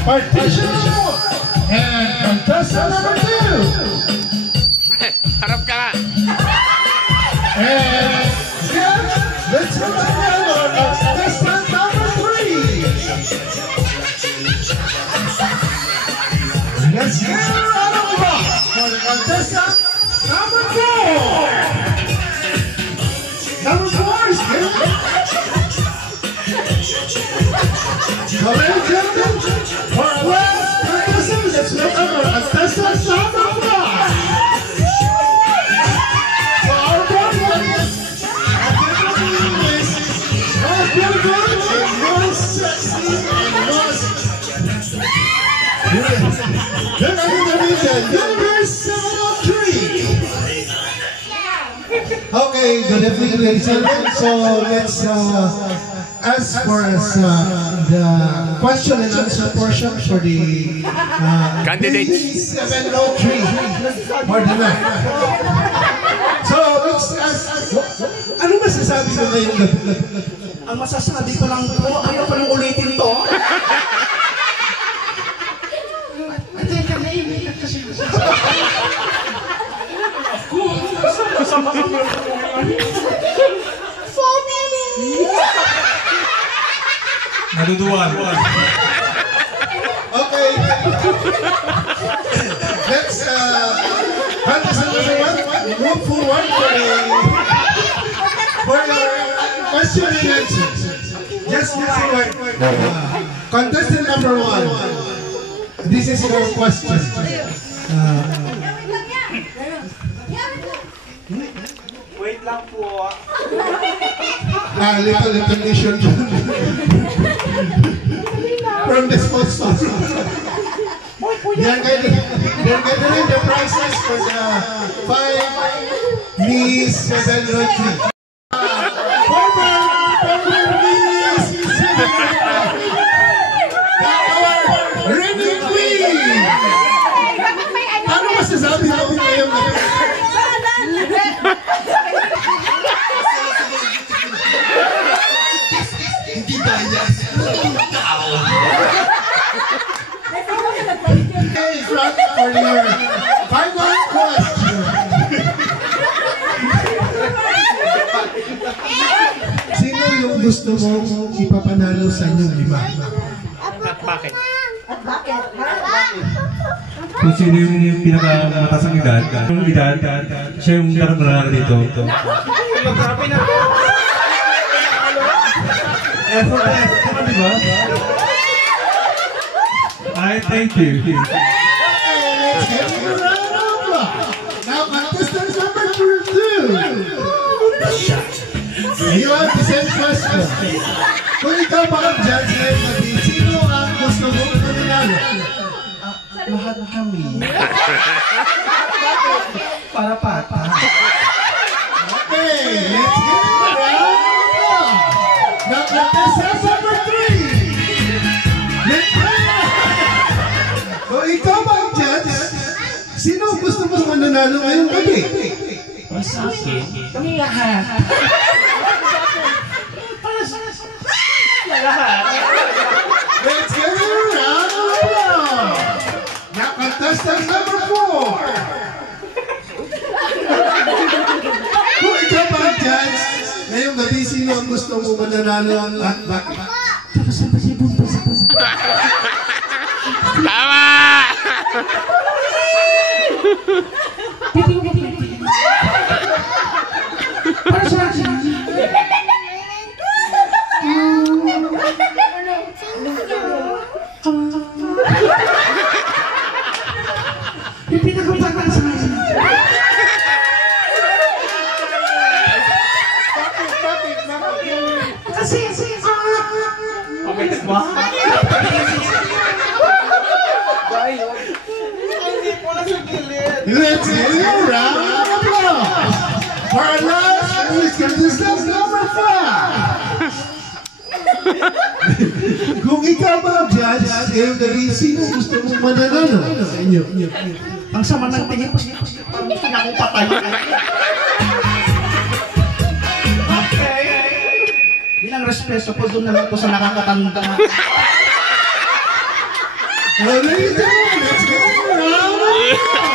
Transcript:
Partition and contestant number 2. Harap ka nga. And let's go together. Contestant number 3. Let's get a round of applause for the contestant number 4. Number 4 is good. So ladies and gentlemen, for our last contestant, let's welcome our contestant number 5. So our audience, most beautiful and most sexy and most then I introduce the Universe 703. Okay, good evening, ladies and gentlemen. So let's ask for us the question and answer portion for the candidates 703 for the night. So let's ask, ano masasabi mo ngayong gabi? Ang masasabi ko lang po, ayaw pa nang ulitin to. Ate, kanaimikat kasi. Kasama ka mo. Naduduan. Okay. Let's contestant number 1, move forward for your question and answer. Just move forward. Contestant number 1. This is your question. Wait lang po. Little intermission from the sponsor. They're getting the prizes for the 5 Miss 703. Former Miss 703. Our reigning queen. Ano masasabi natin ngayon? Hindi daya. Okay, front for your final question. Sino yung gusto mong ipapanalo sa inyong lima? At bakit? Kung sino yung pinakamataas ang edad, yung edad, siya yung darang dito. Grabe na. Effort, di ba? Ay, thank you. Now, contestant number 2. You have the same question. Kung ikaw makag-judge ngayon, sino ang gusto mo manalo? Lahat kami. Para pata. Okay, let's get it around. Now, contestant number 3. Let's go! Kung ikaw mag-judge, sino ang gusto mo mananalo ngayong gabi? Sa akin, kami lahat. Lahat. Let's get it around of applause. Now, contestant number 4. Kung ikaw mag-judge, ngayong gabi, sino ang gusto mo mananalo at bakit? Tama! Para sa akin. Yung pinagpapagpag sa akin. Kasi, ba? Let's give you a round of applause for our last contestant number 5. Kung ikaw mag-judge, ngayong gabi, sino gusto mong mananalo sa inyo? Ang sama ng tingin, parang gusto na akong patayin. Okay. Bilang respeto po doon na lang po sa nakakatanda. Let's go!